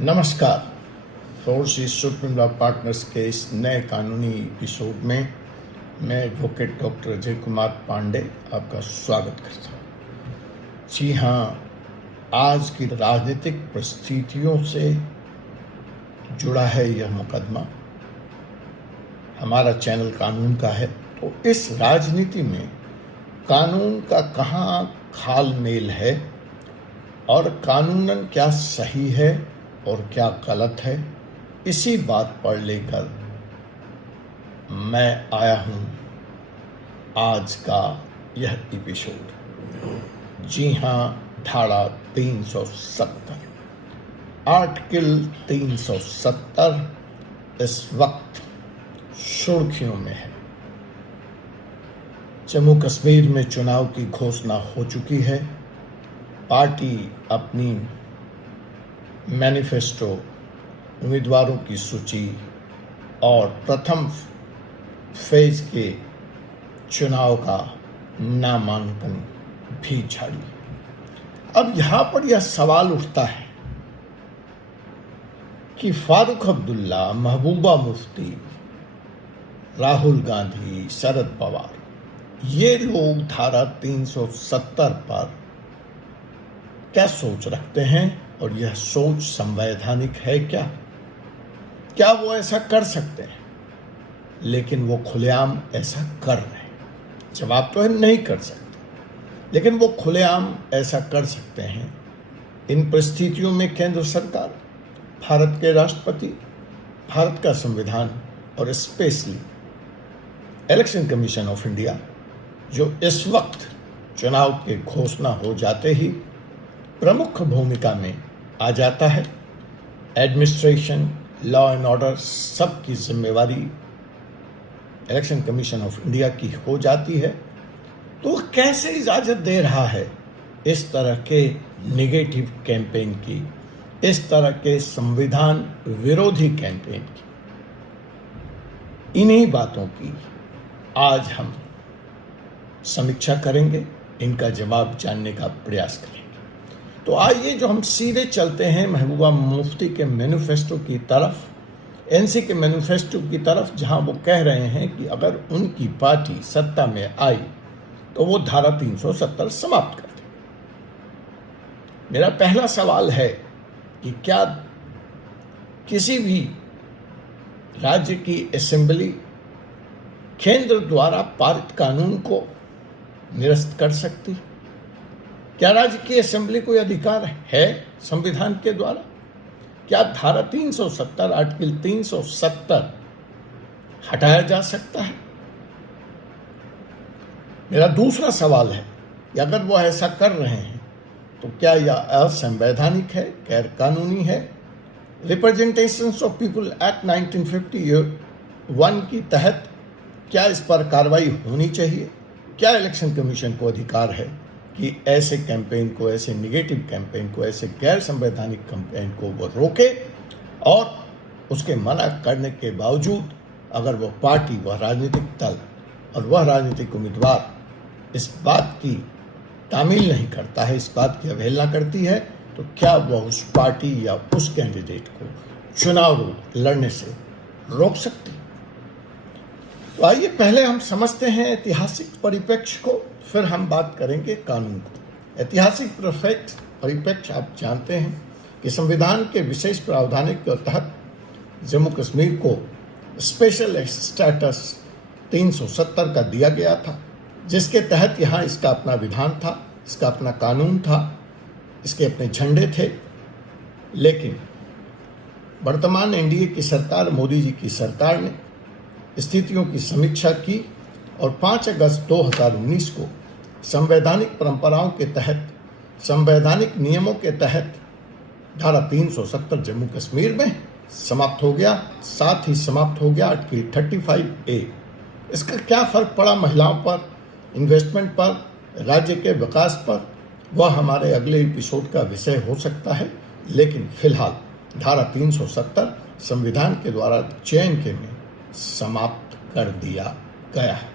नमस्कार। Force supreme law partners के इस नए कानूनी एपिसोड में मैं एडवोकेट डॉक्टर अजय कुमार पांडे आपका स्वागत करता हूँ। जी हाँ, आज की राजनीतिक परिस्थितियों से जुड़ा है यह मुकदमा। हमारा चैनल कानून का है, तो इस राजनीति में कानून का कहाँ खालमेल है और कानूनन क्या सही है और क्या गलत है, इसी बात पर लेकर मैं आया हूं आज का यह एपिसोड। जी हां, धारा 370 आर्टिकल 370 इस वक्त सुर्खियों में है। जम्मू कश्मीर में चुनाव की घोषणा हो चुकी है। पार्टी अपनी मैनिफेस्टो, उम्मीदवारों की सूची और प्रथम फेज के चुनाव का नामांकन भी जारी। अब यहां पर यह सवाल उठता है कि फारूक अब्दुल्ला, महबूबा मुफ्ती, राहुल गांधी, शरद पवार, ये लोग धारा 370 पर क्या सोच रखते हैं और यह सोच संवैधानिक है क्या वो ऐसा कर सकते हैं? लेकिन वो खुलेआम ऐसा कर रहे हैं। जवाब तो है नहीं कर सकते, लेकिन वो खुलेआम ऐसा कर सकते हैं। इन परिस्थितियों में केंद्र सरकार, भारत के राष्ट्रपति, भारत का संविधान और specially election commission of India, जो इस वक्त चुनाव की घोषणा हो जाते ही प्रमुख भूमिका में आ जाता है। एडमिनिस्ट्रेशन, लॉ एंड ऑर्डर, सबकी जिम्मेवारी इलेक्शन कमीशन ऑफ इंडिया की हो जाती है। तो कैसे इजाजत दे रहा है इस तरह के नेगेटिव कैंपेन की, इस तरह के संविधान विरोधी कैंपेन की? इन्हीं बातों की आज हम समीक्षा करेंगे, इनका जवाब जानने का प्रयास करेंगे। तो आइए जो हम सीधे चलते हैं महबूबा मुफ्ती के मैनिफेस्टो की तरफ, एनसी के मैनिफेस्टो की तरफ, जहां वो कह रहे हैं कि अगर उनकी पार्टी सत्ता में आई तो वो धारा 370 समाप्त कर दे। मेरा पहला सवाल है कि क्या किसी भी राज्य की असेंबली केंद्र द्वारा पारित कानून को निरस्त कर सकती? क्या राज्य की असेंबली को अधिकार है संविधान के द्वारा? क्या धारा 370, आर्टिकल 370 हटाया जा सकता है? मेरा दूसरा सवाल है कि अगर वो ऐसा कर रहे हैं तो क्या यह असंवैधानिक है, गैर कानूनी है? रिप्रेजेंटेशंस ऑफ पीपुल एक्ट 1951 की तहत क्या इस पर कार्रवाई होनी चाहिए? क्या इलेक्शन कमीशन को अधिकार है कि ऐसे कैंपेन को, ऐसे निगेटिव कैंपेन को, ऐसे गैर संवैधानिक कैंपेन को वो रोके? और उसके मना करने के बावजूद अगर वह पार्टी, वह राजनीतिक दल और वह राजनीतिक उम्मीदवार इस बात की तामील नहीं करता है, इस बात की अवहेलना करती है, तो क्या वह उस पार्टी या उस कैंडिडेट को चुनाव लड़ने से रोक सकती? तो आइए पहले हम समझते हैं ऐतिहासिक परिप्रेक्ष्य को, फिर हम बात करेंगे कानून को। ऐतिहासिक परिप्रेक्ष्य आप जानते हैं कि संविधान के विशेष प्रावधान के तहत जम्मू कश्मीर को स्पेशल स्टेटस 370 का दिया गया था, जिसके तहत यहाँ इसका अपना विधान था, इसका अपना कानून था, इसके अपने झंडे थे। लेकिन वर्तमान एनडीए की सरकार, मोदी जी की सरकार ने स्थितियों की समीक्षा की और 5 अगस्त 2019 को संवैधानिक परंपराओं के तहत, संवैधानिक नियमों के तहत धारा 370 जम्मू कश्मीर में समाप्त हो गया। साथ ही समाप्त हो गया आर्टिकल 35A। इसका क्या फर्क पड़ा महिलाओं पर, इन्वेस्टमेंट पर, राज्य के विकास पर, वह हमारे अगले एपिसोड का विषय हो सकता है। लेकिन फिलहाल धारा 370 संविधान के द्वारा चयन के में समाप्त कर दिया गया है।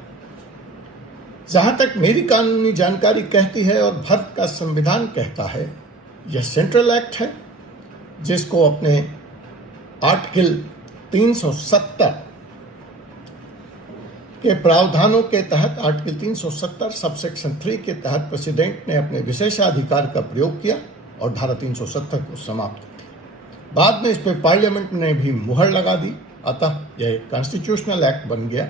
जहां तक मेरी कानूनी जानकारी कहती है और भारत का संविधान कहता है, यह सेंट्रल एक्ट है। जिसको अपने आर्टिकल 370 के प्रावधानों के तहत, आर्टिकल 370 सबसेक्शन 3 के तहत प्रेसिडेंट ने अपने विशेषाधिकार का प्रयोग किया और धारा 370 को समाप्त कर दिया। बाद में इस पर पार्लियामेंट ने भी मुहर लगा दी, अतः यह एक कॉन्स्टिट्यूशनल एक्ट बन गया,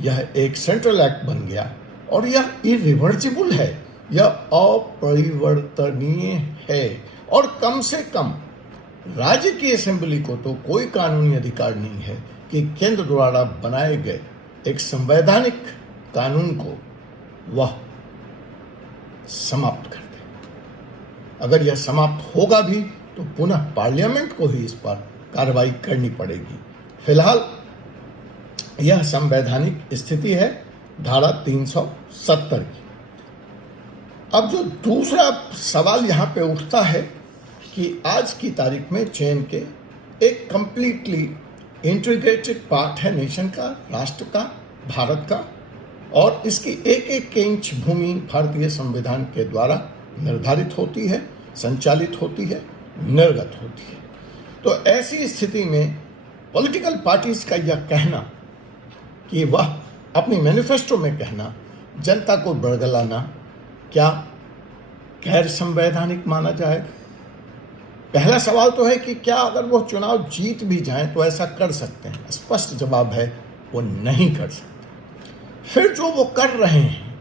यह एक सेंट्रल एक्ट बन गया और यह इरिवर्सिबल है, यह अपरिवर्तनीय है और कम से कम राज्य की असेंबली को तो कोई कानूनी अधिकार नहीं है कि केंद्र द्वारा बनाए गए एक संवैधानिक कानून को वह समाप्त कर दे। अगर यह समाप्त होगा भी तो पुनः पार्लियामेंट को ही इस पर कार्रवाई करनी पड़ेगी। फिलहाल यह संवैधानिक स्थिति है धारा 370 की। अब जो दूसरा सवाल यहाँ पे उठता है कि आज की तारीख में चीन के एक कंप्लीटली इंटीग्रेटेड पार्ट है नेशन का, राष्ट्र का, भारत का, और इसकी एक एक इंच भूमि भारतीय संविधान के द्वारा निर्धारित होती है, संचालित होती है, निर्गत होती है। तो ऐसी स्थिति में पॉलिटिकल पार्टीज का यह कहना कि वह अपनी मैनिफेस्टो में कहना जनता को बरगलाना क्या गैर संवैधानिक माना जाएगा? पहला सवाल तो है कि क्या अगर वो चुनाव जीत भी जाएं तो ऐसा कर सकते हैं? स्पष्ट जवाब है वो नहीं कर सकते। फिर जो वो कर रहे हैं,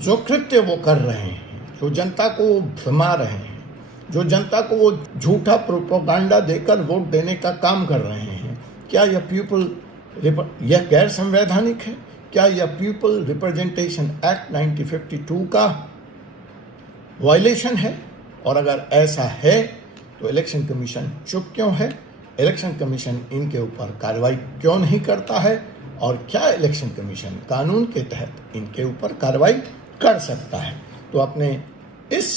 जो कृत्य वो कर रहे हैं, जो जनता को वो भ्रमा रहे हैं, जो जनता को वो झूठा प्रोपेगेंडा देकर वोट देने का काम कर रहे हैं, क्या यह गैर संवैधानिक है? क्या यह पीपल रिप्रेजेंटेशन एक्ट 1952 का वायलेशन है? और अगर ऐसा है तो इलेक्शन कमीशन चुप क्यों है? इलेक्शन कमीशन इनके ऊपर कार्रवाई क्यों नहीं करता है? और क्या इलेक्शन कमीशन कानून के तहत इनके ऊपर कार्रवाई कर सकता है? तो अपने इस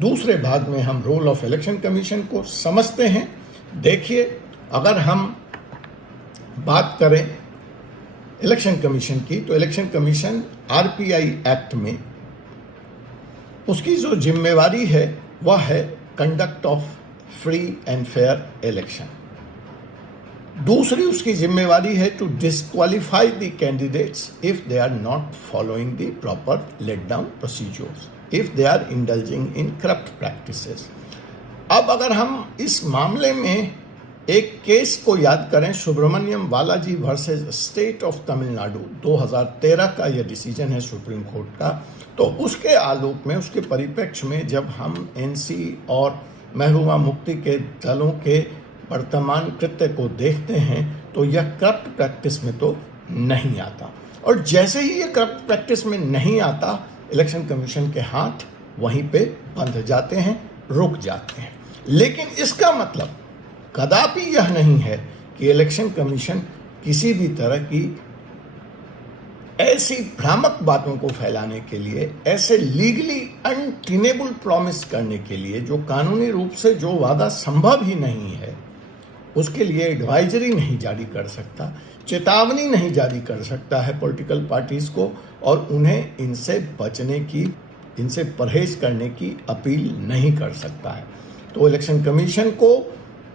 दूसरे भाग में हम रोल ऑफ इलेक्शन कमीशन को समझते हैं। देखिए, अगर हम बात करें इलेक्शन कमीशन की, तो इलेक्शन कमीशन आरपीआई एक्ट में उसकी जो जिम्मेवारी है वह है conduct of free and fair election. दूसरी उसकी जिम्मेवारी है to disqualify the candidates if they are not following the proper laid down procedures, if they are indulging in corrupt practices. अब अगर हम इस मामले में एक केस को याद करें, Subramaniam Balaji versus state of Tamil Nadu, 2013 का यह डिसीजन है सुप्रीम कोर्ट का। तो उसके आलोक में, उसके परिप्रेक्ष्य में जब हम एनसी और महबूबा मुफ्ती के दलों के वर्तमान कृत्य को देखते हैं तो यह करप्ट प्रैक्टिस में तो नहीं आता, और जैसे ही यह करप्ट प्रैक्टिस में नहीं आता, इलेक्शन कमीशन के हाथ वहीं पे बंध जाते हैं, रुक जाते हैं। लेकिन इसका मतलब कदापि यह नहीं है कि इलेक्शन कमीशन किसी भी तरह की ऐसी भ्रामक बातों को फैलाने के लिए, ऐसे लीगली अनटेनेबल प्रॉमिस करने के लिए, जो कानूनी रूप से जो वादा संभव ही नहीं है, उसके लिए एडवाइजरी नहीं जारी कर सकता, चेतावनी नहीं जारी कर सकता है पॉलिटिकल पार्टीज को, और उन्हें इनसे बचने की, इनसे परहेज करने की अपील नहीं कर सकता है। तो इलेक्शन कमीशन को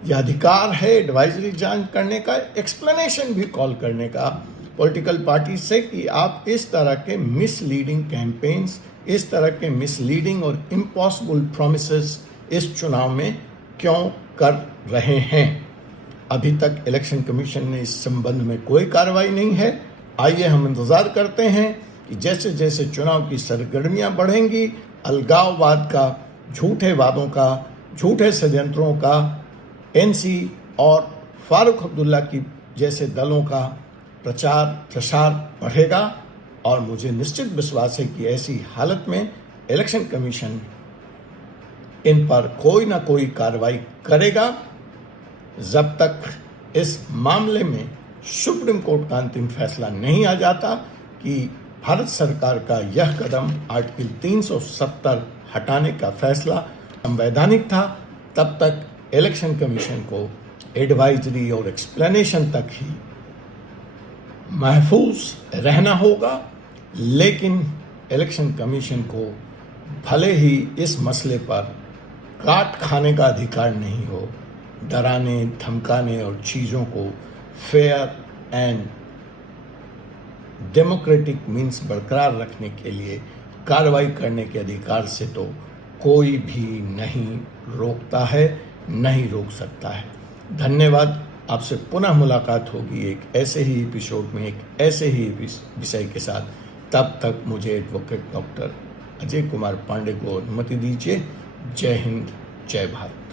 यह अधिकार है एडवाइजरी जांच करने का, एक्सप्लेनेशन भी कॉल करने का पॉलिटिकल पार्टी से कि आप इस तरह के मिसलीडिंग कैंपेन्स, इस तरह के मिसलीडिंग और इम्पॉसिबल प्रॉमिसेस इस चुनाव में क्यों कर रहे हैं। अभी तक इलेक्शन कमीशन ने इस संबंध में कोई कार्रवाई नहीं है। आइए हम इंतजार करते हैं कि जैसे जैसे चुनाव की सरगर्मियां बढ़ेंगी, अलगाववाद का, झूठे वादों का, झूठे षड्यंत्रों का, एनसी और फारूक अब्दुल्ला की जैसे दलों का प्रचार प्रसार बढ़ेगा, और मुझे निश्चित विश्वास है कि ऐसी हालत में इलेक्शन कमीशन इन पर कोई ना कोई कार्रवाई करेगा जब तक इस मामले में सुप्रीम कोर्ट का अंतिम फैसला नहीं आ जाता कि भारत सरकार का यह कदम आर्टिकल 370 हटाने का फैसला संवैधानिक था। तब तक इलेक्शन कमीशन को एडवाइजरी और एक्सप्लेनेशन तक ही महफूज रहना होगा, लेकिन इलेक्शन कमीशन को भले ही इस मसले पर काट खाने का अधिकार नहीं हो, डराने, धमकाने और चीज़ों को फेयर एंड डेमोक्रेटिक मीन्स बरकरार रखने के लिए कार्रवाई करने के अधिकार से तो कोई भी नहीं रोकता है, नहीं रोक सकता है। धन्यवाद। आपसे पुनः मुलाकात होगी एक ऐसे ही एपिसोड में, एक ऐसे ही विषय के साथ। तब तक मुझे एडवोकेट डॉक्टर अजय कुमार पांडे को अनुमति दीजिए। जय हिंद, जय भारत।